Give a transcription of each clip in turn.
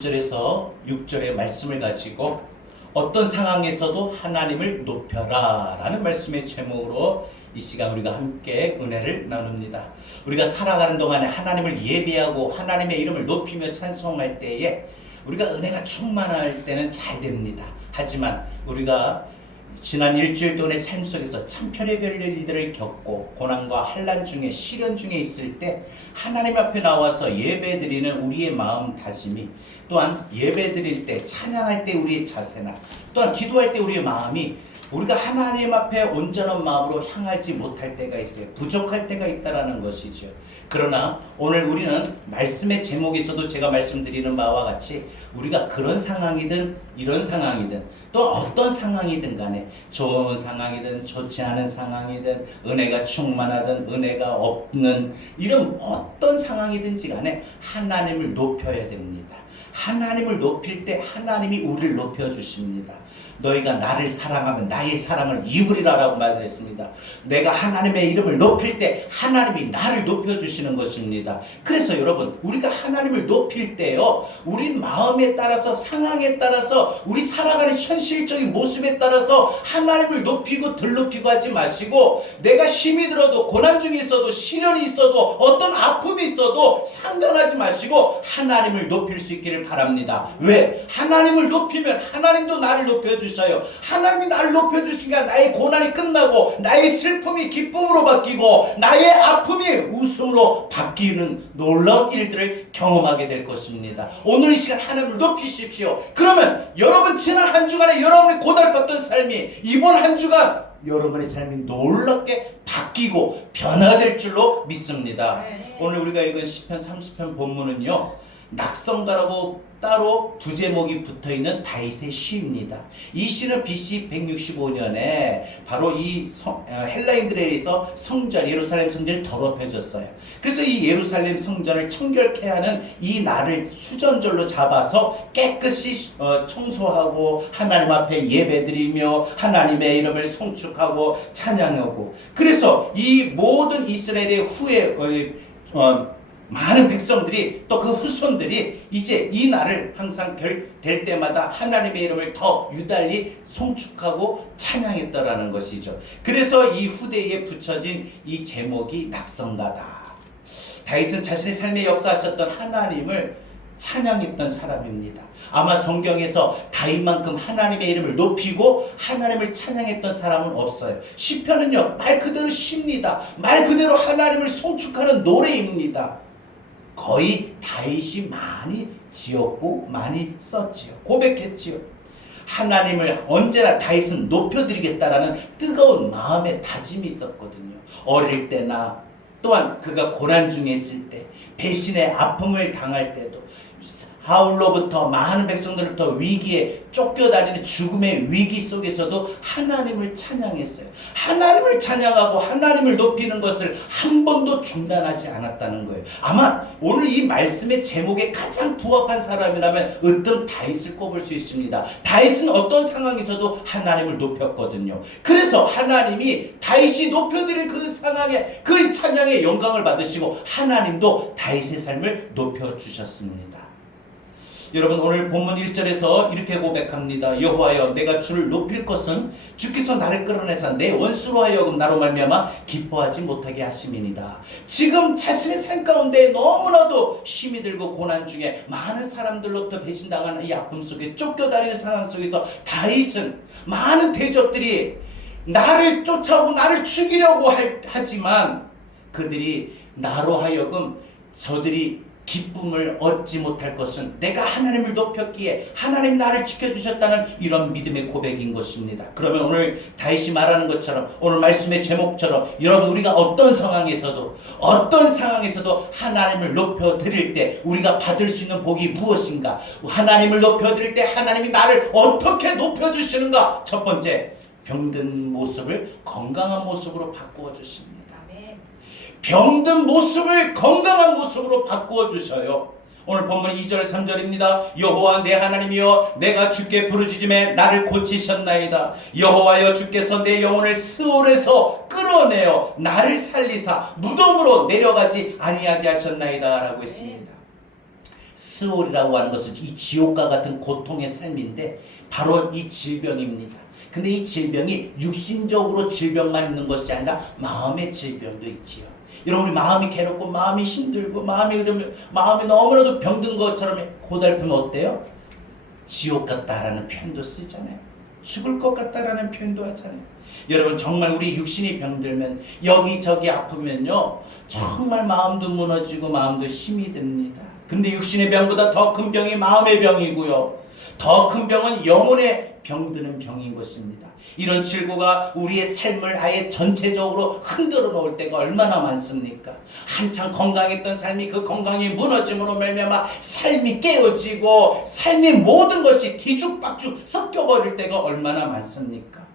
1절에서 6절의 말씀을 가지고 어떤 상황에서도 하나님을 높여라 라는 말씀의 제목으로 이 시간 우리가 함께 은혜를 나눕니다. 우리가 살아가는 동안에 하나님을 예배하고 하나님의 이름을 높이며 찬송할 때에 우리가 은혜가 충만할 때는 잘 됩니다. 하지만 우리가 지난 일주일 동안의 삶 속에서 참 별의별 일들을 겪고 고난과 환난 중에 시련 중에 있을 때 하나님 앞에 나와서 예배드리는 우리의 마음 다짐이, 또한 예배드릴 때 찬양할 때 우리의 자세나 또한 기도할 때 우리의 마음이 우리가 하나님 앞에 온전한 마음으로 향하지 못할 때가 있어요. 부족할 때가 있다라는 것이죠. 그러나 오늘 우리는 말씀의 제목에서도 제가 말씀드리는 바와 같이 우리가 그런 상황이든 이런 상황이든 또 어떤 상황이든 간에 좋은 상황이든 좋지 않은 상황이든 은혜가 충만하든 은혜가 없는 이런 어떤 상황이든지 간에 하나님을 높여야 됩니다. 하나님을 높일 때 하나님이 우리를 높여주십니다. 너희가 나를 사랑하면 나의 사랑을 입으리라 라고 말했습니다. 내가 하나님의 이름을 높일 때 하나님이 나를 높여주시는 것입니다. 그래서 여러분, 우리가 하나님을 높일 때요, 우리 마음에 따라서 상황에 따라서 우리 살아가는 현실적인 모습에 따라서 하나님을 높이고 덜 높이고 하지 마시고, 내가 힘이 들어도 고난 중에 있어도 시련이 있어도 어떤 아픔이 있어도 상관하지 마시고 하나님을 높일 수 있기를 바랍니다. 왜? 하나님을 높이면 하나님도 나를 높여주셔요. 하나님이 나를 높여주시니까 나의 고난이 끝나고 나의 슬픔이 기쁨으로 바뀌고 나의 아픔이 웃음으로 바뀌는 놀라운 일들을 경험하게 될 것입니다. 오늘 이 시간 하나님을 높이십시오. 그러면 여러분 지난 한 주간에 여러분이 고달팠던 삶이 이번 한 주간 여러분의 삶이 놀랍게 바뀌고 변화될 줄로 믿습니다. 오늘 우리가 읽은 시편 30편 본문은요, 낙성가라고 따로 부제목이 붙어있는 다윗의 시입니다. 이 시는 BC 165년에 바로 이 헬라인들에 의해서 성전, 예루살렘 성전이 더럽혀졌어요. 그래서 이 예루살렘 성전을 청결케 하는 이 날을 수전절로 잡아서 깨끗이 청소하고 하나님 앞에 예배드리며 하나님의 이름을 송축하고 찬양하고, 그래서 이 모든 이스라엘의 후에 많은 백성들이 또 그 후손들이 이제 이 날을 항상 될 때마다 하나님의 이름을 더 유달리 송축하고 찬양했더라는 것이죠. 그래서 이 후대에 붙여진 이 제목이 낙성가다. 다윗은 자신의 삶에 역사하셨던 하나님을 찬양했던 사람입니다. 아마 성경에서 다윗만큼 하나님의 이름을 높이고 하나님을 찬양했던 사람은 없어요. 시편은요, 말 그대로 시입니다. 말 그대로 하나님을 송축하는 노래입니다. 거의 다윗이 많이 지었고 많이 썼지요. 고백했지요. 하나님을 언제나 다윗은 높여드리겠다라는 뜨거운 마음의 다짐이 있었거든요. 어릴 때나 또한 그가 고난 중에 있을 때, 배신의 아픔을 당할 때도, 사울로부터 많은 백성들로부터 위기에 쫓겨다니는 죽음의 위기 속에서도 하나님을 찬양했어요. 하나님을 찬양하고 하나님을 높이는 것을 한 번도 중단하지 않았다는 거예요. 아마 오늘 이 말씀의 제목에 가장 부합한 사람이라면 으뜸 다윗을 꼽을 수 있습니다. 다윗은 어떤 상황에서도 하나님을 높였거든요. 그래서 하나님이 다윗이 높여드릴 그 상황에, 그 찬양의 영광을 받으시고 하나님도 다윗의 삶을 높여주셨습니다. 여러분, 오늘 본문 1절에서 이렇게 고백합니다. 여호와여, 내가 주를 높일 것은 주께서 나를 끌어내사 내 원수로 하여금 나로 말미암아 기뻐하지 못하게 하심이니이다. 지금 자신의 삶 가운데 너무나도 힘이 들고 고난 중에 많은 사람들로부터 배신당하는 이 아픔 속에 쫓겨다니는 상황 속에서 다윗은 많은 대적들이 나를 쫓아오고 나를 죽이려고 하지만 그들이 나로 하여금 저들이 기쁨을 얻지 못할 것은 내가 하나님을 높였기에 하나님 나를 지켜주셨다는 이런 믿음의 고백인 것입니다. 그러면 오늘 다윗이 말하는 것처럼, 오늘 말씀의 제목처럼 여러분, 우리가 어떤 상황에서도 하나님을 높여드릴 때 우리가 받을 수 있는 복이 무엇인가? 하나님을 높여드릴 때 하나님이 나를 어떻게 높여주시는가? 첫 번째, 병든 모습을 건강한 모습으로 바꾸어 주십니다. 병든 모습을 건강한 모습으로 바꾸어 주셔요. 오늘 본문 2절 3절입니다. 여호와 내 하나님이여, 내가 주께 부르짖음에 나를 고치셨나이다. 여호와여, 주께서 내 영혼을 스올에서 끌어내어 나를 살리사 무덤으로 내려가지 아니하게 하셨나이다 라고 했습니다. 스올이라고 하는 것은 이 지옥과 같은 고통의 삶인데 바로 이 질병입니다. 근데 이 질병이 육신적으로 질병만 있는 것이 아니라 마음의 질병도 있지요. 여러분, 우리 마음이 괴롭고 마음이 힘들고 마음이 너무나도 병든 것처럼 고달프면 어때요? 지옥 같다라는 표현도 쓰잖아요. 죽을 것 같다라는 표현도 하잖아요. 여러분, 정말 우리 육신이 병들면, 여기저기 아프면요, 정말 마음도 무너지고 마음도 힘이 듭니다. 근데 육신의 병보다 더 큰 병이 마음의 병이고요, 더 큰 병은 영혼의 병드는 병인 것입니다. 이런 질고가 우리의 삶을 아예 전체적으로 흔들어 놓을 때가 얼마나 많습니까? 한창 건강했던 삶이 그 건강이 무너짐으로 말미암아 삶이 깨어지고 삶의 모든 것이 뒤죽박죽 섞여버릴 때가 얼마나 많습니까?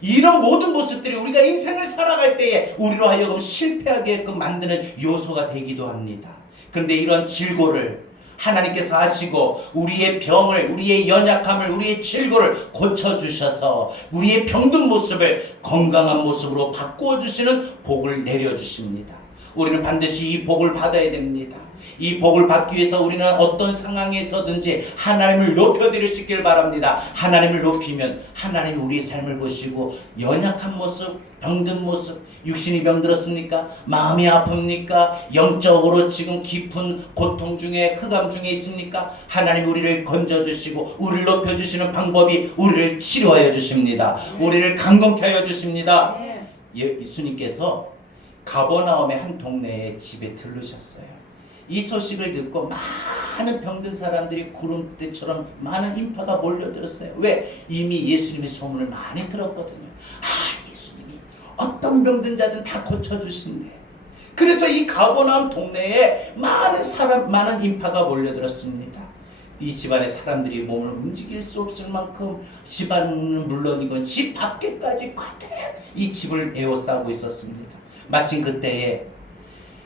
이런 모든 모습들이 우리가 인생을 살아갈 때에 우리로 하여금 실패하게끔 만드는 요소가 되기도 합니다. 그런데 이런 질고를 하나님께서 아시고 우리의 병을, 우리의 연약함을, 우리의 질고를 고쳐주셔서 우리의 병든 모습을 건강한 모습으로 바꾸어주시는 복을 내려주십니다. 우리는 반드시 이 복을 받아야 됩니다. 이 복을 받기 위해서 우리는 어떤 상황에서든지 하나님을 높여드릴 수 있길 바랍니다. 하나님을 높이면 하나님이 우리의 삶을 보시고 연약한 모습, 병든 모습, 육신이 병들었습니까? 마음이 아픕니까? 영적으로 지금 깊은 고통 중에, 흑암 중에 있습니까? 하나님 우리를 건져주시고 우리를 높여주시는 방법이 우리를 치료하여 주십니다. 우리를 강건케 하여 주십니다. 예수님께서 가버나움의 한 동네에 집에 들르셨어요. 이 소식을 듣고 많은 병든 사람들이 구름대처럼 많은 인파가 몰려들었어요. 왜? 이미 예수님의 소문을 많이 들었거든요. 예수님이 어떤 병든 자든 다 고쳐주신대. 그래서 이 가버나움 동네에 많은 인파가 몰려들었습니다. 이 집안의 사람들이 몸을 움직일 수 없을 만큼 집안은 물론이건 집 밖에까지 가득 이 집을 에워싸고 있었습니다. 마침 그때에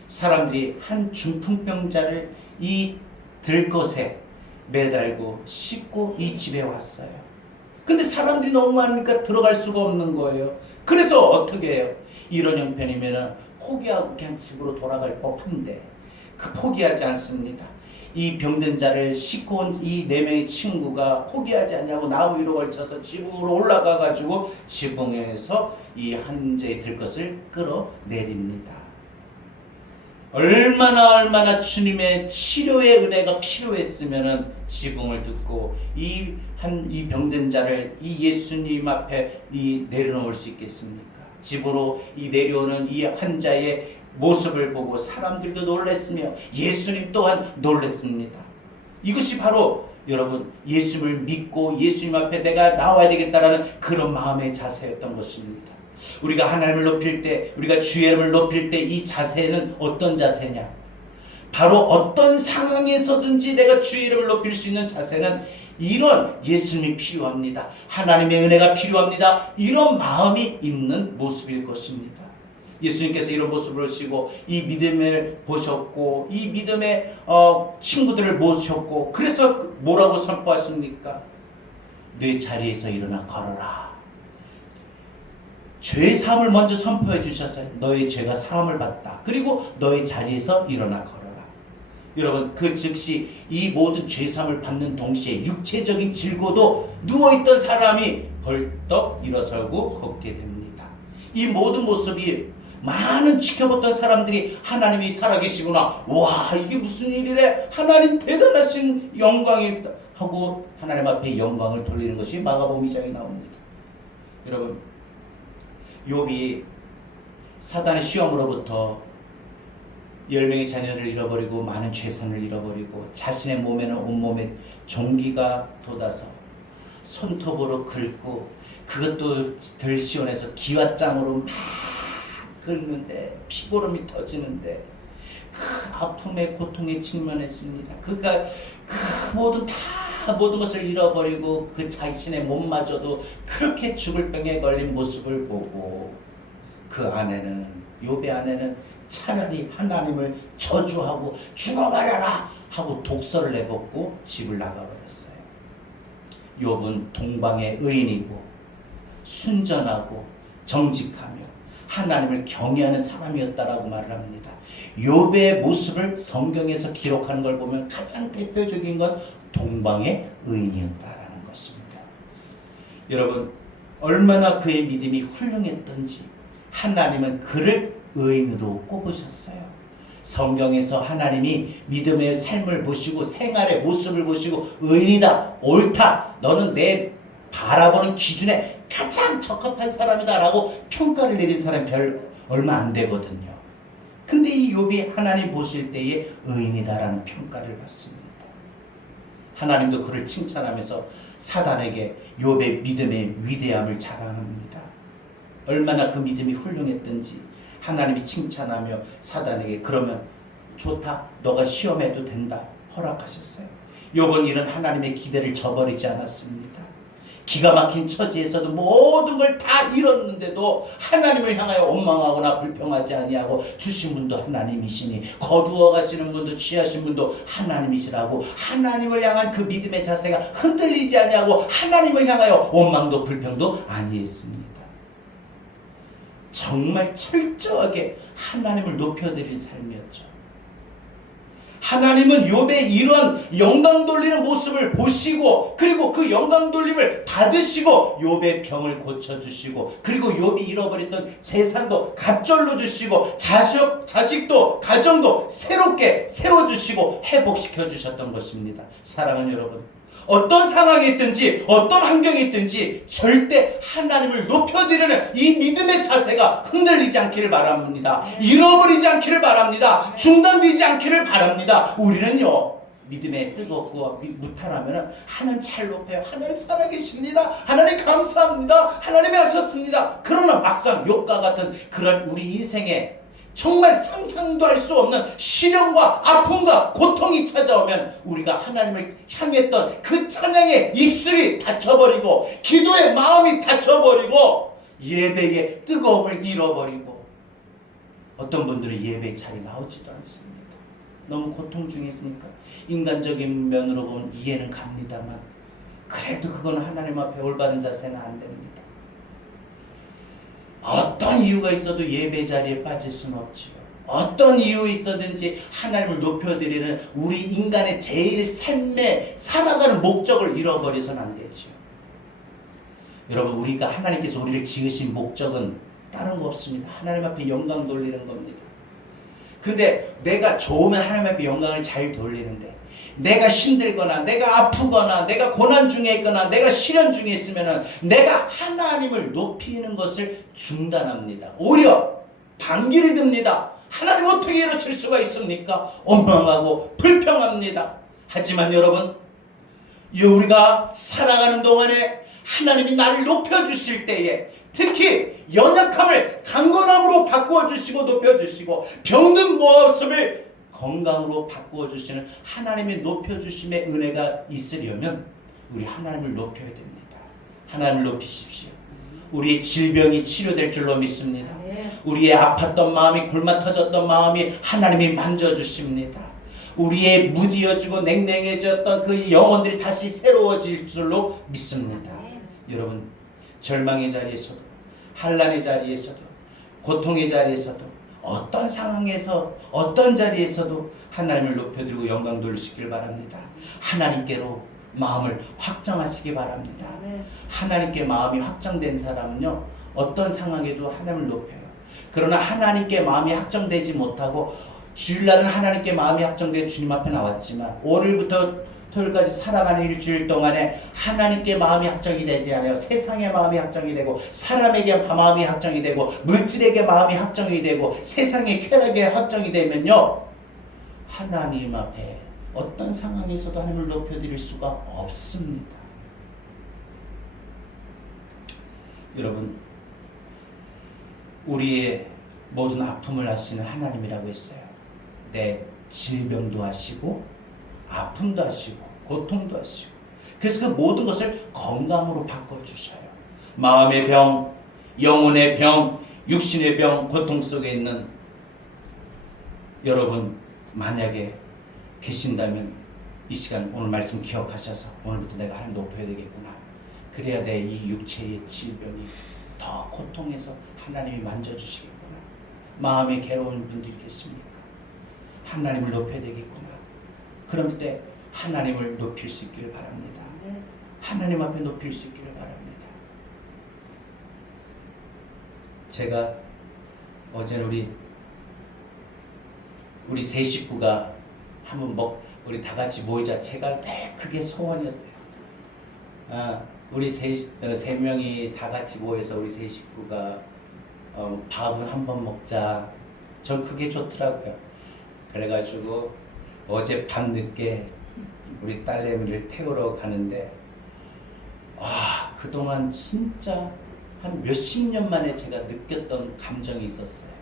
사람들이 한 중풍병자를 이 들것에 매달고 싣고 이 집에 왔어요. 근데 사람들이 너무 많으니까 들어갈 수가 없는 거예요. 그래서 어떻게 해요? 이런 형편이면 포기하고 그냥 집으로 돌아갈 법한데 포기하지 않습니다. 이 병든 자를 싣고 온 이 4명의 친구가 포기하지 않냐고 나무 위로 걸쳐서 지붕으로 올라가 가지고 지붕에서 이 환자의 들것을 끌어내립니다. 얼마나 주님의 치료의 은혜가 필요했으면은 지붕을 듣고 이 병든 자를 이 예수님 앞에 내려놓을 수 있겠습니까? 집으로 내려오는 이 환자의 모습을 보고 사람들도 놀랐으며 예수님 또한 놀랐습니다. 이것이 바로 여러분 예수님을 믿고 예수님 앞에 내가 나와야 되겠다라는 그런 마음의 자세였던 것입니다. 우리가 하나님을 높일 때, 우리가 주의 이름을 높일 때 이 자세는 어떤 자세냐? 바로 어떤 상황에서든지 내가 주의 이름을 높일 수 있는 자세는 이런 예수님이 필요합니다. 하나님의 은혜가 필요합니다. 이런 마음이 있는 모습일 것입니다. 예수님께서 이런 모습을 보시고 이 믿음을 보셨고 이 믿음의 친구들을 모셨고 그래서 뭐라고 선포하십니까? 내 자리에서 일어나 걸어라. 죄 사함을 먼저 선포해 주셨어요. 너의 죄가 사함을 받다. 그리고 너의 자리에서 일어나 걸어라. 여러분, 그 즉시 이 모든 죄 사함을 받는 동시에 육체적인 질고도 누워있던 사람이 벌떡 일어서고 걷게 됩니다. 이 모든 모습이 많은 지켜봤던 사람들이 하나님이 살아계시구나, 와 이게 무슨 일이래, 하나님 대단하신 영광이 하고 하나님 앞에 영광을 돌리는 것이 마가복음 2장에 나옵니다. 여러분, 욥이 사단의 시험으로부터 10명의 자녀를 잃어버리고 많은 재산을 잃어버리고 자신의 몸에는 온몸에 종기가 돋아서 손톱으로 긁고 그것도 덜 시원해서 기왓장으로 막 긁는데 피고름이 터지는데 그 아픔의 고통에 직면했습니다. 그가 그 모든 것을 잃어버리고 그 자신의 몸마저도 그렇게 죽을 병에 걸린 모습을 보고 그 아내는, 욥의 아내는 차라리 하나님을 저주하고 죽어버려라 하고 독서를 내벗고 집을 나가버렸어요. 욥은 동방의 의인이고 순전하고 정직하며 하나님을 경외하는 사람이었다라고 말을 합니다. 욥의 모습을 성경에서 기록하는 걸 보면 가장 대표적인 건 동방의 의인이었다라는 것입니다. 여러분, 얼마나 그의 믿음이 훌륭했던지 하나님은 그를 의인으로 꼽으셨어요. 성경에서 하나님이 믿음의 삶을 보시고 생활의 모습을 보시고 의인이다, 옳다, 너는 내 바라보는 기준에 가장 적합한 사람이다 라고 평가를 내린 사람이 얼마 안 되거든요. 근데 이 욥이 하나님 보실 때에 의인이다라는 평가를 받습니다. 하나님도 그를 칭찬하면서 사단에게 욥의 믿음의 위대함을 자랑합니다. 얼마나 그 믿음이 훌륭했던지 하나님이 칭찬하며 사단에게 그러면 좋다, 너가 시험해도 된다 허락하셨어요. 욥은 이런 하나님의 기대를 저버리지 않았습니다. 기가 막힌 처지에서도 모든 걸 다 잃었는데도 하나님을 향하여 원망하거나 불평하지 아니하고 주신 분도 하나님이시니 거두어 가시는 분도 취하신 분도 하나님이시라고 하나님을 향한 그 믿음의 자세가 흔들리지 아니하고 하나님을 향하여 원망도 불평도 아니했습니다. 정말 철저하게 하나님을 높여드릴 삶이었죠. 하나님은 욥의 이런 영광 돌리는 모습을 보시고 그리고 그 영광 돌림을 받으시고 욥의 병을 고쳐주시고 그리고 욥이 잃어버렸던 재산도 갑절로 주시고 자식도 가정도 새롭게 세워주시고 회복시켜 주셨던 것입니다. 사랑하는 여러분, 어떤 상황이 있든지 어떤 환경이 있든지 절대 하나님을 높여드리는 이 믿음의 자세가 흔들리지 않기를 바랍니다. 잃어버리지 않기를 바랍니다. 중단되지 않기를 바랍니다. 우리는요, 믿음에 뜨겁고 무탈하면 하나님 잘 높여요. 하나님 살아계십니다. 하나님 감사합니다. 하나님이 하셨습니다. 그러나 막상 욥과 같은 그런 우리 인생에 정말 상상도 할 수 없는 시련과 아픔과 고통이 찾아오면 우리가 하나님을 향했던 그 찬양의 입술이 닫혀버리고 기도의 마음이 닫혀버리고 예배의 뜨거움을 잃어버리고 어떤 분들은 예배의 자리에 나오지도 않습니다. 너무 고통 중에 있으니까 인간적인 면으로 보면 이해는 갑니다만 그래도 그건 하나님 앞에 올바른 자세는 안 됩니다. 어떤 이유가 있어도 예배 자리에 빠질 수는 없지요. 어떤 이유 있어든지 하나님을 높여드리는 우리 인간의 제일 삶에 살아가는 목적을 잃어버려서는 안 되죠. 여러분, 우리가 하나님께서 우리를 지으신 목적은 다른 거 없습니다. 하나님 앞에 영광 돌리는 겁니다. 근데 내가 좋으면 하나님 앞에 영광을 잘 돌리는데 내가 힘들거나 내가 아프거나 내가 고난 중에 있거나 내가 시련 중에 있으면 내가 하나님을 높이는 것을 중단합니다. 오히려 반기를 듭니다. 하나님 어떻게 이러실 수가 있습니까? 원망하고 불평합니다. 하지만 여러분, 우리가 살아가는 동안에 하나님이 나를 높여주실 때에 특히 연약함을 강건함으로 바꾸어 주시고 높여 주시고 병든 모습을 건강으로 바꾸어 주시는 하나님의 높여 주심의 은혜가 있으려면 우리 하나님을 높여야 됩니다. 하나님을 높이십시오. 우리의 질병이 치료될 줄로 믿습니다. 우리의 아팠던 마음이 굶어 터졌던 마음이 하나님이 만져주십니다. 우리의 무디어지고 냉랭해졌던 그 영혼들이 다시 새로워질 줄로 믿습니다. 여러분, 절망의 자리에서도 환난의 자리에서도 고통의 자리에서도 어떤 상황에서 어떤 자리에서도 하나님을 높여드리고 영광 돌리시길 바랍니다. 하나님께로 마음을 확정하시기 바랍니다. 하나님께 마음이 확정된 사람은요, 어떤 상황에도 하나님을 높여요. 그러나 하나님께 마음이 확정되지 못하고 주일날은 하나님께 마음이 확정되어 주님 앞에 나왔지만 월요일부터 토요일까지 살아가는 일주일 동안에 하나님께 마음이 확정이 되지 않아요. 세상의 마음이 확정이 되고 사람에게 마음이 확정이 되고 물질에게 마음이 확정이 되고 세상의 쾌락에 확정이 되면요, 하나님 앞에 어떤 상황에서도 하나님을 높여드릴 수가 없습니다. 여러분, 우리의 모든 아픔을 아시는 하나님이라고 했어요. 내 질병도 아시고 아픔도 아시고 고통도 아시고 그래서 그 모든 것을 건강으로 바꿔주셔요. 마음의 병, 영혼의 병, 육신의 병, 고통 속에 있는 여러분 만약에 계신다면 이 시간 오늘 말씀 기억하셔서 오늘부터 내가 하나님 높여야 되겠구나. 그래야 내 이 육체의 질병이 더 고통에서 하나님이 만져주시겠구나. 마음에 괴로운 분들 계십니까? 하나님을 높여야 되겠구나. 그럴 때 하나님을 높일 수 있기를 바랍니다. 하나님 앞에 높일 수 있기를 바랍니다. 제가 어제는 우리 세 식구가 한번 우리 다 같이 모이자. 제가 되게 크게 소원이었어요. 우리 세 명이 다 같이 모여서 우리 세 식구가 밥을 한번 먹자. 전 그게 좋더라고요. 그래가지고 어제 밤늦게 우리 딸내미를 태우러 가는데 그동안 진짜 한 몇십 년 만에 제가 느꼈던 감정이 있었어요.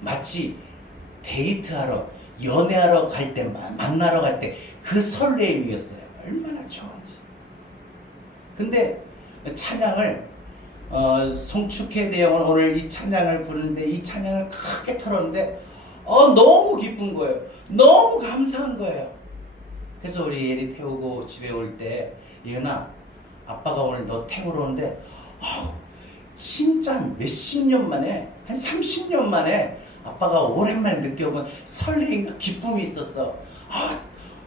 마치 데이트하러, 연애하러 갈 때, 만나러 갈 때 그 설레임이었어요. 얼마나 좋은지. 근데 찬양을 송축회 대형은 오늘 이 찬양을 부르는데 이 찬양을 크게 틀었는데 너무 기쁜 거예요. 너무 감사한 거예요. 그래서 우리 예리 태우고 집에 올 때 예은아, 아빠가 오늘 너 태우러 오는데 진짜 몇십 년 만에, 한 30년 만에 아빠가 오랜만에 느껴본 설레임과 기쁨이 있었어.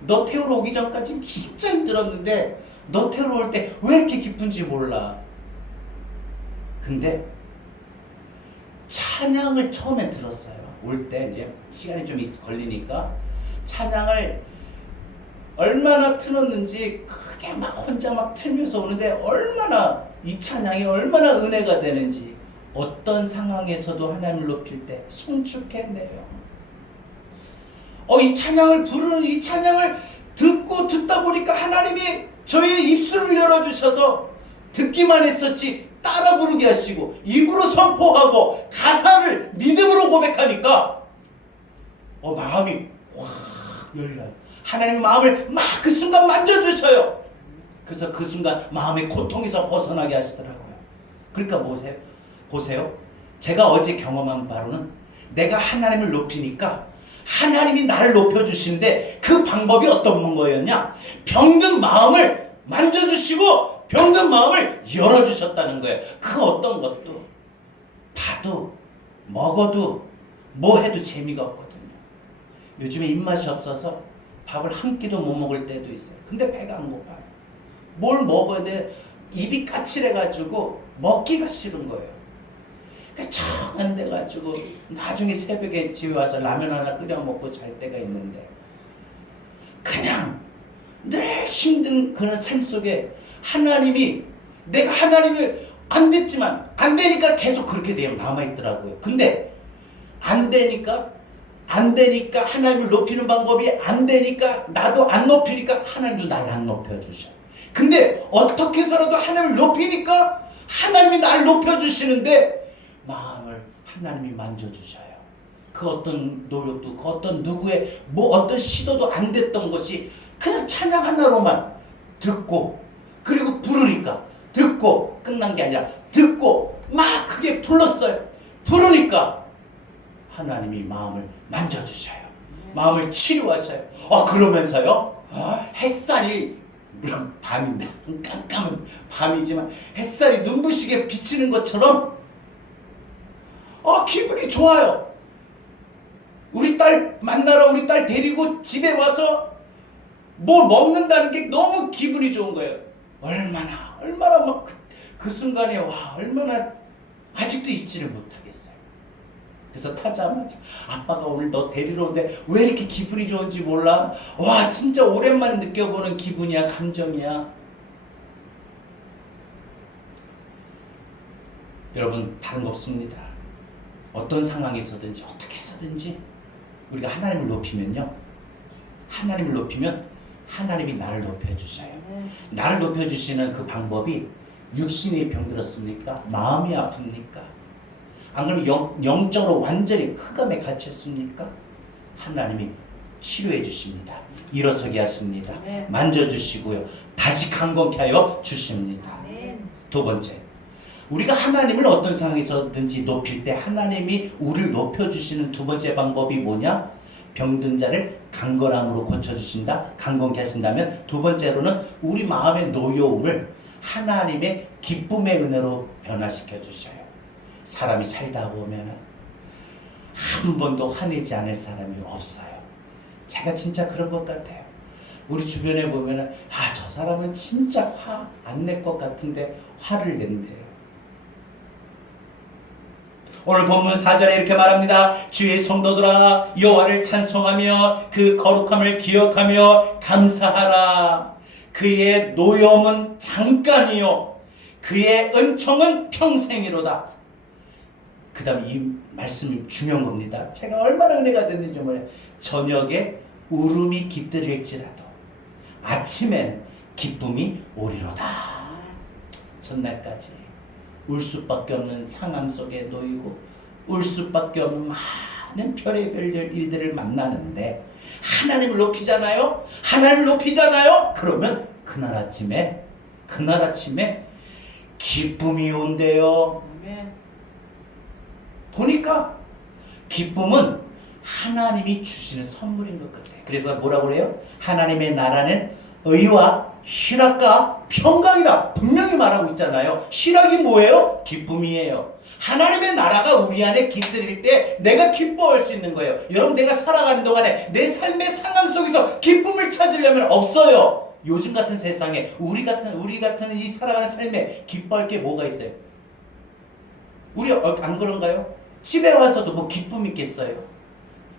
너 태우러 오기 전까지 진짜 힘들었는데 너 태우러 올 때 왜 이렇게 기쁜지 몰라. 근데 찬양을 처음에 들었어요. 올 때 이제 시간이 좀 걸리니까 찬양을 얼마나 틀었는지 크게 막 혼자 막 틀면서 오는데 얼마나 이 찬양이 얼마나 은혜가 되는지, 어떤 상황에서도 하나님을 높일 때 송축했네요. 이 찬양을 부르는 이 찬양을 듣다 보니까 하나님이 저의 입술을 열어주셔서 듣기만 했었지 따라 부르게 하시고 입으로 선포하고 가사를 믿음으로 고백하니까 마음이 확 열려요. 하나님 마음을 막 그 순간 만져주셔요. 그래서 그 순간 마음의 고통에서 벗어나게 하시더라고요. 그러니까 보세요. 제가 어제 경험한 바로는 내가 하나님을 높이니까 하나님이 나를 높여주시는데 그 방법이 어떤 거였냐? 병든 마음을 만져주시고 병든 마음을 열어주셨다는 거예요. 그 어떤 것도 봐도 먹어도 뭐 해도 재미가 없거든요. 요즘에 입맛이 없어서 밥을 한 끼도 못 먹을 때도 있어요. 근데 배가 안 고파요. 뭘 먹어야 돼? 입이 까칠해가지고 먹기가 싫은 거예요. 정 안 돼가지고 나중에 새벽에 집에 와서 라면 하나 끓여 먹고 잘 때가 있는데, 그냥 늘 힘든 그런 삶 속에 내가 하나님을 안 되니까 계속 그렇게 되면 남아있더라고요. 근데 안 되니까 하나님을 높이는 방법이 안 되니까, 나도 안 높이니까 하나님도 나를 안 높여주셔요. 근데 어떻게 해서라도 하나님을 높이니까 하나님이 나를 높여주시는데 마음을 하나님이 만져주셔요. 그 어떤 노력도, 그 어떤 누구의 어떤 시도도 안 됐던 것이 그냥 찬양 하나로만 듣고, 그리고 부르니까 듣고 끝난 게 아니라 듣고 막 크게 불렀어요. 부르니까 하나님이 마음을 만져주셔요. 마음을 치료하셔요. 그러면서요, 햇살이, 물론 밤인데 깜깜한 밤이지만 햇살이 눈부시게 비치는 것처럼 기분이 좋아요. 우리 딸 만나러 우리 딸 데리고 집에 와서 뭐 먹는다는 게 너무 기분이 좋은 거예요. 얼마나 막 그 순간에 얼마나 아직도 잊지를 못하겠어요. 그래서 타자마자 아빠가 오늘 너 데리러 오는데 왜 이렇게 기분이 좋은지 몰라? 진짜 오랜만에 느껴보는 기분이야, 감정이야. 여러분, 다른 거 없습니다. 어떤 상황에서든지 어떻게 해서든지 우리가 하나님을 높이면 하나님이 나를 높여주셔요. 나를 높여주시는 그 방법이 육신이 병들었습니까? 마음이 아픕니까? 안 그러면 영적으로 완전히 흑암에 갇혔습니까? 하나님이 치료해 주십니다. 일어서게 하십니다. 만져주시고요. 다시 강건케 하여 주십니다. 두 번째, 우리가 하나님을 어떤 상황에서든지 높일 때 하나님이 우리를 높여주시는 두 번째 방법이 뭐냐? 병든 자를 강건함으로 고쳐주신다, 강건케 하신다면, 두 번째로는 우리 마음의 노여움을 하나님의 기쁨의 은혜로 변화시켜 주셔요. 사람이 살다 보면은 한 번도 화내지 않을 사람이 없어요. 제가 진짜 그런 것 같아요. 우리 주변에 보면은 저 사람은 진짜 화 안 낼 것 같은데 화를 낸대요. 오늘 본문 4절에 이렇게 말합니다. 주의 성도들아 여호와를 찬송하며 그 거룩함을 기억하며 감사하라. 그의 노여움은 잠깐이요 그의 은총은 평생이로다. 그 다음에 이 말씀이 중요한 겁니다. 제가 얼마나 은혜가 됐는지 몰라요. 저녁에 울음이 깃들일지라도 아침엔 기쁨이 오리로다. 전날까지 울 수밖에 없는 상황 속에 놓이고 울 수밖에 없는 많은 별의별 일들을 만나는데 하나님을 높이잖아요. 하나님을 높이잖아요. 그러면 그날 아침에 기쁨이 온대요. 아멘. 보니까 기쁨은 하나님이 주시는 선물인 것 같아요. 그래서 뭐라고 그래요? 하나님의 나라는 의와 희락과 평강이다. 분명히 말하고 있잖아요. 희락이 뭐예요? 기쁨이에요. 하나님의 나라가 우리 안에 깃들일 때 내가 기뻐할 수 있는 거예요. 여러분, 내가 살아가는 동안에 내 삶의 상황 속에서 기쁨을 찾으려면 없어요. 요즘 같은 세상에 우리 같은 이 살아가는 삶에 기뻐할 게 뭐가 있어요? 우리 안 그런가요? 집에 와서도 뭐 기쁨이 있겠어요?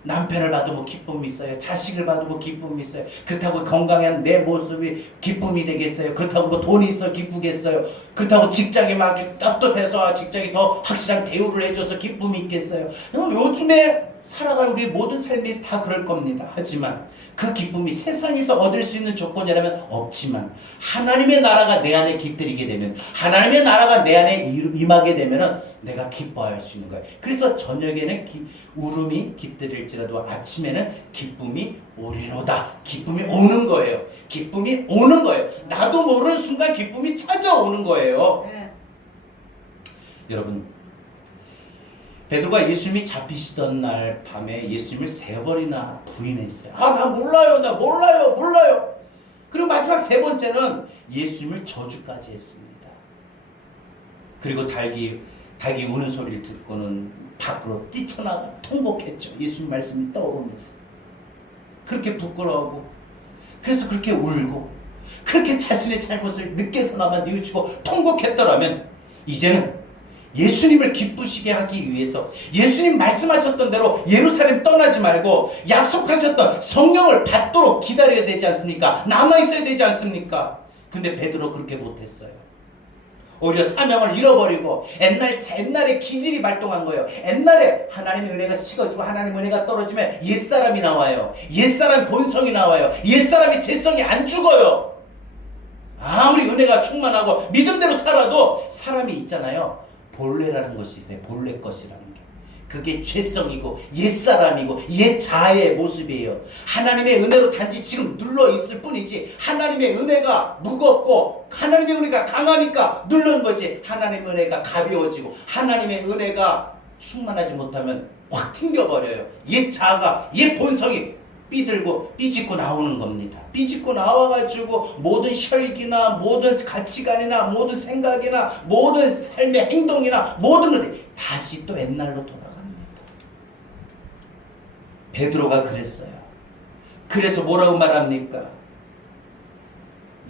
남편을 봐도 뭐 기쁨이 있어요. 자식을 봐도 뭐 기쁨이 있어요. 그렇다고 건강한 내 모습이 기쁨이 되겠어요. 그렇다고 뭐 돈이 있어 기쁘겠어요. 그렇다고 직장이 막 떳떳해서 직장이 더 확실한 대우를 해줘서 기쁨이 있겠어요. 요즘에 살아가는 우리 모든 삶이 다 그럴 겁니다. 하지만 그 기쁨이 세상에서 얻을 수 있는 조건이라면 없지만 하나님의 나라가 내 안에 깃들이게 되면, 하나님의 나라가 내 안에 임하게 되면은 내가 기뻐할 수 있는 거예요. 그래서 저녁에는 울음이 깃들일지라도 아침에는 기쁨이 오리로다. 기쁨이 오는 거예요. 기쁨이 오는 거예요. 나도 모르는 순간 기쁨이 찾아오는 거예요. 네. 여러분, 베드로가 예수님이 잡히시던 날 밤에 예수님을 3번이나 부인했어요. 나 몰라요. 그리고 마지막 3번째는 예수님을 저주까지 했습니다. 그리고 닭이 우는 소리를 듣고는 밖으로 뛰쳐나가 통곡했죠. 예수님 말씀이 떠오르면서. 그렇게 부끄러워하고, 그래서 그렇게 울고, 그렇게 자신의 잘못을 늦게서나마 뉘우치고 통곡했더라면 이제는 예수님을 기쁘시게 하기 위해서 예수님 말씀하셨던 대로 예루살렘 떠나지 말고 약속하셨던 성령을 받도록 기다려야 되지 않습니까? 남아있어야 되지 않습니까? 근데 베드로 그렇게 못했어요. 오히려 사명을 잃어버리고 옛날에 기질이 발동한 거예요. 옛날에 하나님의 은혜가 식어지고 하나님의 은혜가 떨어지면 옛사람이 나와요. 옛사람 본성이 나와요. 옛사람이 재성이 안 죽어요. 아무리 은혜가 충만하고 믿음대로 살아도 사람이 있잖아요. 본래라는 것이 있어요. 본래 것이라는 게. 그게 죄성이고 옛사람이고 옛자아의 모습이에요. 하나님의 은혜로 단지 지금 눌러있을 뿐이지 하나님의 은혜가 무겁고 하나님의 은혜가 강하니까 누른 거지, 하나님의 은혜가 가벼워지고 하나님의 은혜가 충만하지 못하면 확 튕겨버려요. 옛자아가, 옛 본성이 삐짓고 나오는 겁니다. 삐짓고 나와가지고 모든 혈기나 모든 가치관이나 모든 생각이나 모든 삶의 행동이나 모든 것들이 다시 또 옛날로 돌아갑니다. 베드로가 그랬어요. 그래서 뭐라고 말합니까?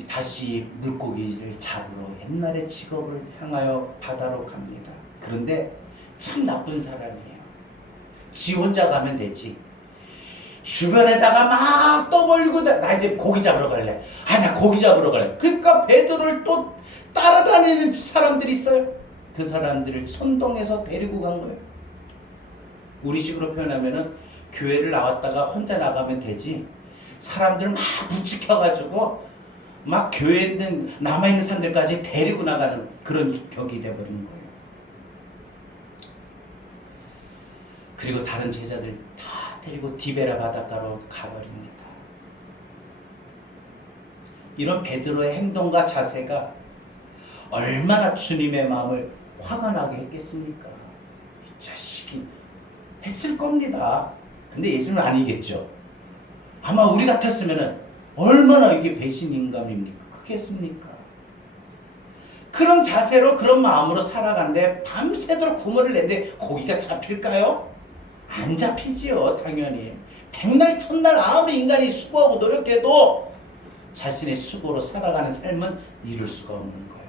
다시 물고기를 잡으러 옛날의 직업을 향하여 바다로 갑니다. 그런데 참 나쁜 사람이에요. 지 혼자 가면 되지. 주변에다가 막 떠벌리고 나 이제 고기 잡으러 갈래. 나 고기 잡으러 갈래. 그러니까 베드로를 또 따라다니는 사람들이 있어요. 그 사람들을 선동해서 데리고 간 거예요. 우리식으로 표현하면은 교회를 나왔다가 혼자 나가면 되지, 사람들 막 부추겨가지고 막 교회에 있는 남아있는 사람들까지 데리고 나가는 그런 격이 돼버리는 거예요. 그리고 다른 제자들 다 데리고 디베라 바닷가로 가버립니다. 이런 베드로의 행동과 자세가 얼마나 주님의 마음을 화가 나게 했겠습니까? 이 자식이 했을 겁니다. 근데 예수는 아니겠죠. 아마 우리 같았으면 얼마나 이게 배신인감입니까? 크겠습니까? 그런 자세로 그런 마음으로 살아가는데 밤새도록 구멍을 냈는데 고기가 잡힐까요? 안 잡히지요. 당연히. 백날 첫날 아무리 인간이 수고하고 노력해도 자신의 수고로 살아가는 삶은 이룰 수가 없는 거예요.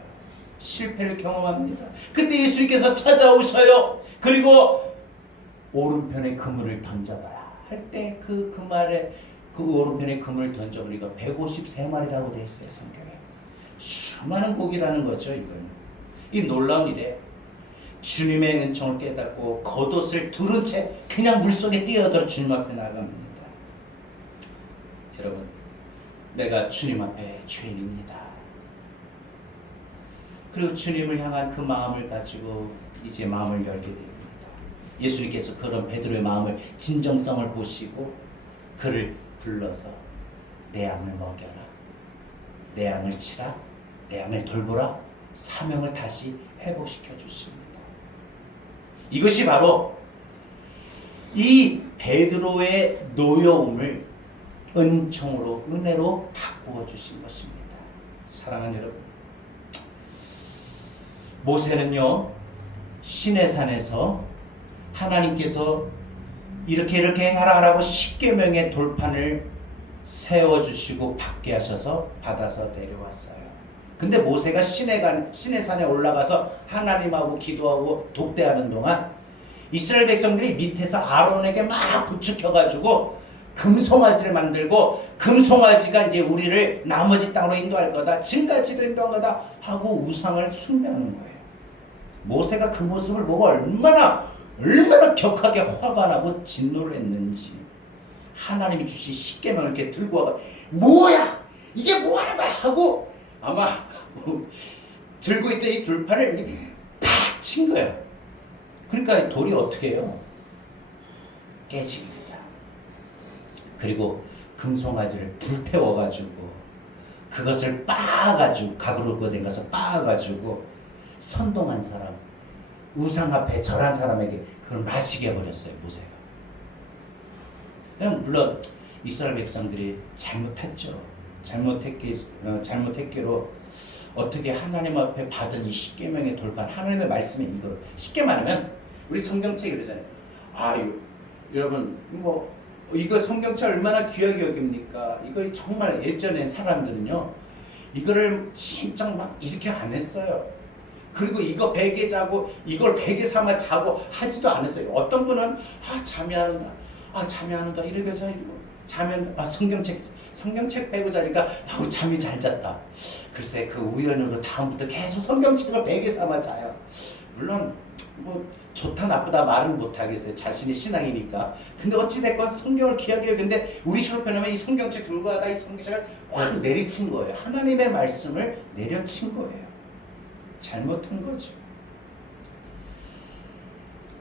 실패를 경험합니다. 그때 예수님께서 찾아오셔요. 그리고 오른편에 그물을 던져봐라 할 때 그 말에 그 오른편에 그물을 던져보니까 153마리라고 되어 있어요. 성경에. 수많은 고기라는 거죠. 이거는. 이 놀라운 일에 주님의 은총을 깨닫고 겉옷을 두른 채 그냥 물속에 뛰어들어 주님 앞에 나갑니다. 여러분, 내가 주님 앞에 죄인입니다. 그리고 주님을 향한 그 마음을 가지고 이제 마음을 열게 됩니다. 예수님께서 그런 베드로의 마음을 진정성을 보시고 그를 불러서 내 양을 먹여라, 내 양을 치라, 내 양을 돌보라, 사명을 다시 회복시켜 주십니다. 이것이 바로 이 베드로의 노여움을 은총으로, 은혜로 바꾸어 주신 것입니다. 사랑하는 여러분, 모세는요 시내산에서 하나님께서 이렇게 행하라 하라고 십계명의 돌판을 세워주시고 받게 하셔서 받아서 내려왔어요. 근데 모세가 시내산에 올라가서 하나님하고 기도하고 독대하는 동안 이스라엘 백성들이 밑에서 아론에게 막 부추겨가지고 금송아지를 만들고, 금송아지가 이제 우리를 나머지 땅으로 인도할 거다, 지금까지도 인도한 거다 하고 우상을 숭배하는 거예요. 모세가 그 모습을 보고 얼마나 격하게 화가 나고 진노를 했는지, 하나님이 주신 십계명을 이렇게 들고 와가 뭐야 이게 뭐 하는 거야 하고 아마 들고 있던 이 불판을 팍 친 거예요. 그러니까 돌이 어떻게 해요? 깨집니다. 그리고 금송아지를 불태워가지고 그것을 빻아가지고 가구로 된 것을 빻아가지고 선동한 사람, 우상 앞에 절한 사람에게 그걸 마시게 해버렸어요. 모세가. 물론 이스라엘 백성들이 잘못했죠. 잘못했기로 어떻게 하나님 앞에 받은 이 십계명의 돌판, 하나님의 말씀에 이거를 쉽게 말하면 우리 성경책이 그러잖아요. 여러분 이거 성경책 얼마나 귀하게 여깁니까? 이거 정말 예전에 사람들은요 이거를 진짜 막 이렇게 안 했어요. 그리고 이거 베개 자고 이걸 베개 삼아 자고 하지도 않았어요. 어떤 분은 잠이 안 온다 이렇게 해서 자면 성경책 빼고 자니까 잠이 잘 잤다. 글쎄 그 우연으로 다음부터 계속 성경책을 베개 삼아 자요. 물론 좋다 나쁘다 말은 못하겠어요. 자신의 신앙이니까. 근데 어찌됐건 성경을 귀하게 여기는데 우리 형편하면 이 성경책 들고 가다 이 성경책을 확 내리친 거예요. 하나님의 말씀을 내려친 거예요. 잘못한 거죠.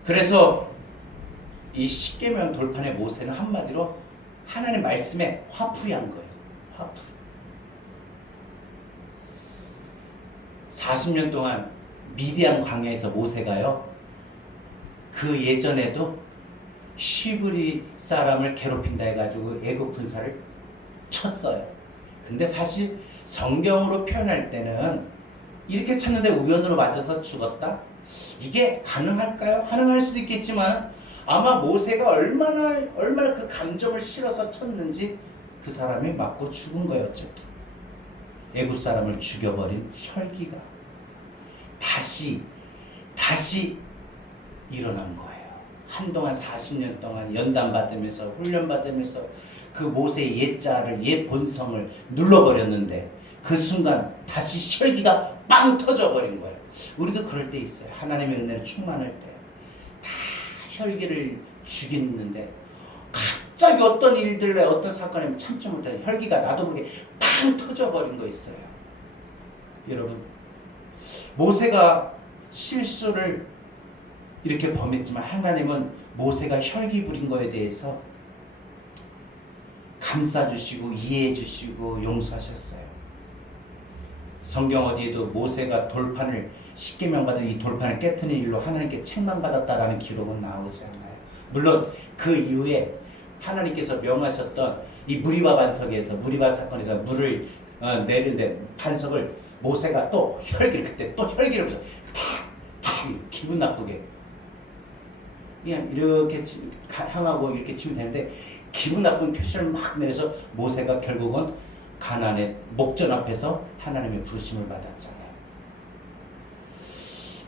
그래서 이 십계명 돌판의 모세는 한마디로 하나님의 말씀에 화풀이한 거예요. 화풀이. 40년 동안 미디안 광야에서 모세가요 그 예전에도 시브리 사람을 괴롭힌다 해가지고 애국 군사를 쳤어요. 근데 사실 성경으로 표현할 때는 이렇게 쳤는데 우연으로 맞아서 죽었다? 이게 가능할까요? 가능할 수도 있겠지만 아마 모세가 얼마나 그 감정을 실어서 쳤는지 그 사람이 맞고 죽은 거예요. 어쨌든 애국 사람을 죽여버린 혈기가 다시 일어난 거예요. 한동안 40년 동안 연단받으면서 훈련받으면서 그 모세의 옛 본성을 눌러버렸는데 그 순간 다시 혈기가 빵 터져버린 거예요. 우리도 그럴 때 있어요. 하나님의 은혜를 충만할 때 다 혈기를 죽이는데 갑자기 어떤 일들에 어떤 사건에 참지 못해 혈기가 나도 모르게 빵 터져버린 거 있어요. 여러분, 모세가 실수를 이렇게 범했지만 하나님은 모세가 혈기 부린 거에 대해서 감싸주시고 이해해주시고 용서하셨어요. 성경 어디에도 모세가 돌판을 십계명 받은 이 돌판을 깨트린 일로 하나님께 책망받았다라는 기록은 나오지 않아요. 물론 그 이후에 하나님께서 명하셨던 이 무리바 반석에서 무리바 사건에서 물을 내리는데 반석을 모세가 또 혈기를 그때 또 혈기를 부서 탁탁 기분 나쁘게 그냥 이렇게 향하고 이렇게 치면 되는데 기분 나쁜 표시를 막 내서 모세가 결국은 가나안의 목전 앞에서 하나님의 부르심을 받았잖아요.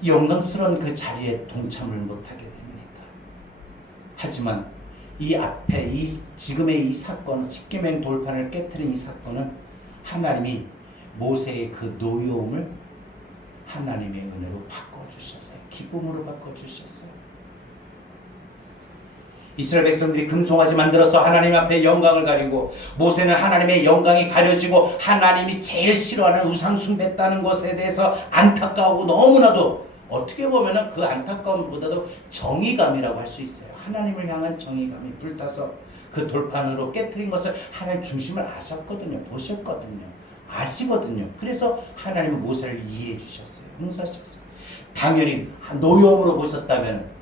영광스러운 그 자리에 동참을 못하게 됩니다. 하지만 이 앞에 지금의 이 사건, 십계명 돌판을 깨트린 이 사건은 하나님이 모세의 그 노여움을 하나님의 은혜로 바꿔주셨어요. 기쁨으로 바꿔주셨어요. 이스라엘 백성들이 금송아지 만들어서 하나님 앞에 영광을 가리고 모세는 하나님의 영광이 가려지고 하나님이 제일 싫어하는 우상 숭배했다는 것에 대해서 안타까우고 너무나도 어떻게 보면 그 안타까움보다도 정의감이라고 할 수 있어요. 하나님을 향한 정의감이 불타서 그 돌판으로 깨트린 것을 하나님 중심을 아셨거든요. 보셨거든요. 아시거든요. 그래서 하나님은 모세를 이해해 주셨어요. 용서하셨어요. 당연히 노여움으로 보셨다면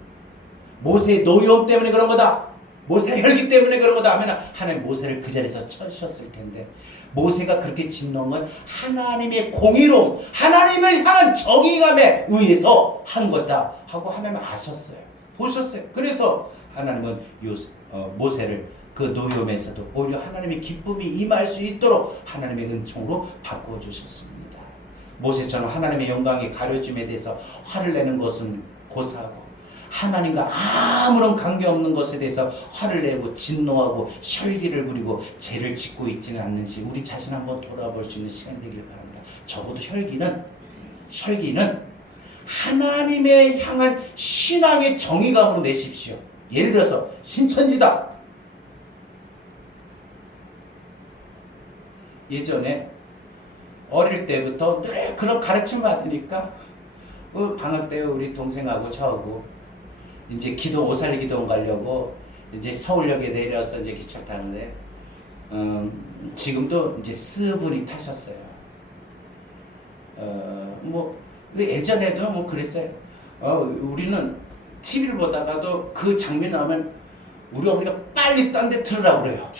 모세의 노여움 때문에 그런 거다. 모세의 혈기 때문에 그런 거다 하면 하나님 모세를 그 자리에서 쳐주셨을 텐데 모세가 그렇게 진노한 건 하나님의 공의로움, 하나님을 향한 정의감에 의해서 한 것이다 하고 하나님은 아셨어요. 보셨어요. 그래서 하나님은 모세를 그 노여움에서도 오히려 하나님의 기쁨이 임할 수 있도록 하나님의 은총으로 바꾸어 주셨습니다. 모세처럼 하나님의 영광이 가려짐에 대해서 화를 내는 것은 고사하고 하나님과 아무런 관계없는 것에 대해서 화를 내고 진노하고 혈기를 부리고 죄를 짓고 있지는 않는지 우리 자신 한번 돌아볼 수 있는 시간 되기를 바랍니다. 적어도 혈기는 하나님의 향한 신앙의 정의감으로 내십시오. 예를 들어서 신천지다. 예전에 어릴 때부터 늘 그런 가르침을 받으니까 방학 때 우리 동생하고 저하고 이제 오살리 기도원 가려고 이제 서울역에 내려서 이제 기차 타는데 지금도 이제 스분이 타셨어요. 근데 예전에도 뭐 그랬어요. 우리는 TV를 보다가도 그 장면 나오면 우리 어머니가 빨리 딴 데 틀으라고 그래요.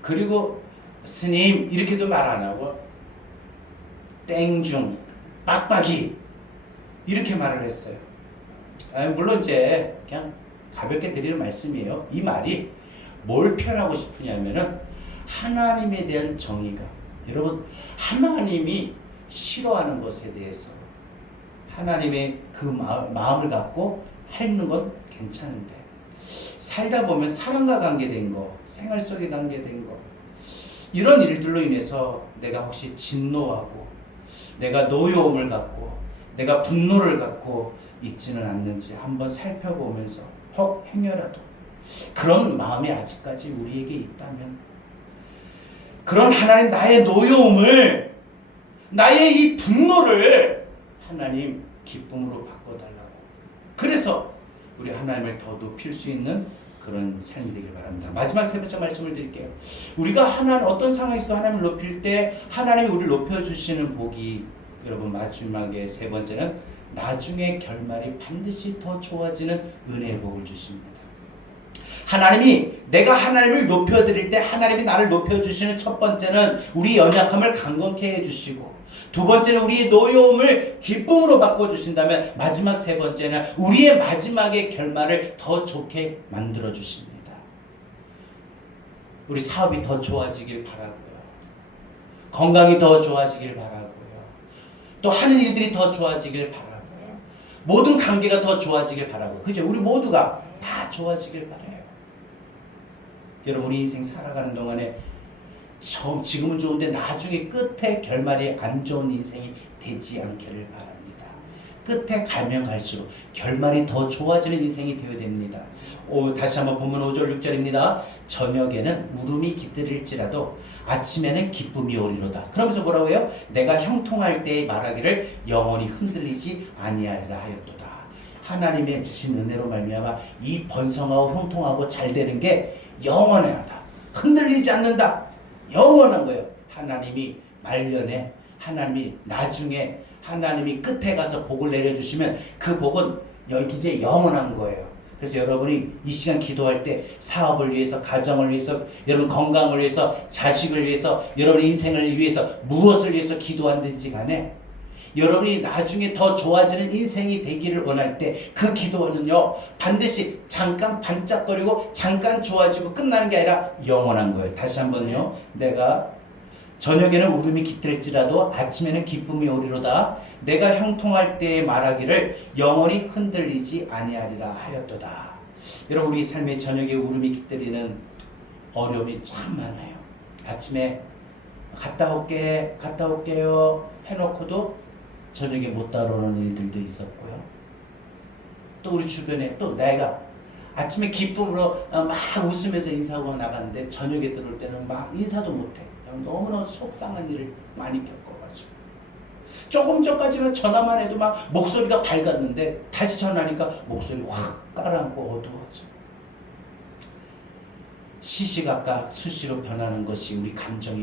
그리고 스님 이렇게도 말 안 하고 땡중 빡빡이 이렇게 말을 했어요. 물론 이제 그냥 가볍게 드리는 말씀이에요. 이 말이 뭘 표현하고 싶으냐면은 하나님에 대한 정의감. 여러분 하나님이 싫어하는 것에 대해서 하나님의 그 마음을 갖고 하는 건 괜찮은데 살다 보면 사람과 관계된 거, 생활 속에 관계된 거 이런 일들로 인해서 내가 혹시 진노하고 내가 노여움을 갖고 내가 분노를 갖고 있지는 않는지 한번 살펴보면서 혹 행여라도 그런 마음이 아직까지 우리에게 있다면 그런 하나님 나의 노여움을 나의 이 분노를 하나님 기쁨으로 바꿔달라고 그래서 우리 하나님을 더 높일 수 있는 그런 삶이 되길 바랍니다. 마지막 세 번째 말씀을 드릴게요. 우리가 어떤 상황에서도 하나님을 높일 때 하나님이 우리를 높여주시는 복이 여러분 마지막에 세 번째는 나중에 결말이 반드시 더 좋아지는 은혜의 복을 주십니다. 하나님이 내가 하나님을 높여드릴 때 하나님이 나를 높여주시는 첫 번째는 우리 연약함을 강건케 해주시고 두 번째는 우리의 노여움을 기쁨으로 바꿔주신다면 마지막 세 번째는 우리의 마지막의 결말을 더 좋게 만들어주십니다. 우리 사업이 더 좋아지길 바라고요. 건강이 더 좋아지길 바라고요. 또 하는 일들이 더 좋아지길 바라고요. 모든 관계가 더 좋아지길 바라고 그죠? 우리 모두가 다 좋아지길 바라요. 여러분 우리 인생 살아가는 동안에 지금은 좋은데 나중에 끝에 결말이 안 좋은 인생이 되지 않기를 바랍니다. 끝에 가면 갈수록 결말이 더 좋아지는 인생이 되어야 됩니다. 다시 한번 본문 5절 6절입니다. 저녁에는 울음이 깃들일지라도 아침에는 기쁨이 오리로다. 그러면서 뭐라고 해요? 내가 형통할 때에 말하기를 영원히 흔들리지 아니하리라 하였도다. 하나님의 주신 은혜로 말미암아 이 번성하고 형통하고 잘 되는 게 영원하다. 흔들리지 않는다. 영원한 거예요. 하나님이 말년에 하나님이 나중에 하나님이 끝에 가서 복을 내려주시면 그 복은 여기 이제 영원한 거예요. 그래서 여러분이 이 시간 기도할 때 사업을 위해서, 가정을 위해서, 여러분 건강을 위해서, 자식을 위해서, 여러분 인생을 위해서, 무엇을 위해서 기도하든지 간에 여러분이 나중에 더 좋아지는 인생이 되기를 원할 때 그 기도는요 반드시 잠깐 반짝거리고 잠깐 좋아지고 끝나는 게 아니라 영원한 거예요. 다시 한번요. 내가 저녁에는 울음이 깃들지라도 아침에는 기쁨이 오리로다. 내가 형통할 때에 말하기를 영원히 흔들리지 아니하리라 하였도다. 여러분 우리 삶의 저녁에 울음이 깃들이는 어려움이 참 많아요. 아침에 갔다 올게요 해놓고도 저녁에 못 따라오는 일들도 있었고요. 또 우리 주변에 또 내가 아침에 기쁨으로 막 웃으면서 인사하고 나갔는데 저녁에 들어올 때는 막 인사도 못해. 너무나 속상한 일을 많이 겪어가지고 조금 전까지는 전화만 해도 막 목소리가 밝았는데 다시 전화하니까 목소리 확 가라앉고 어두워져. 시시각각 수시로 변하는 것이 우리 감정이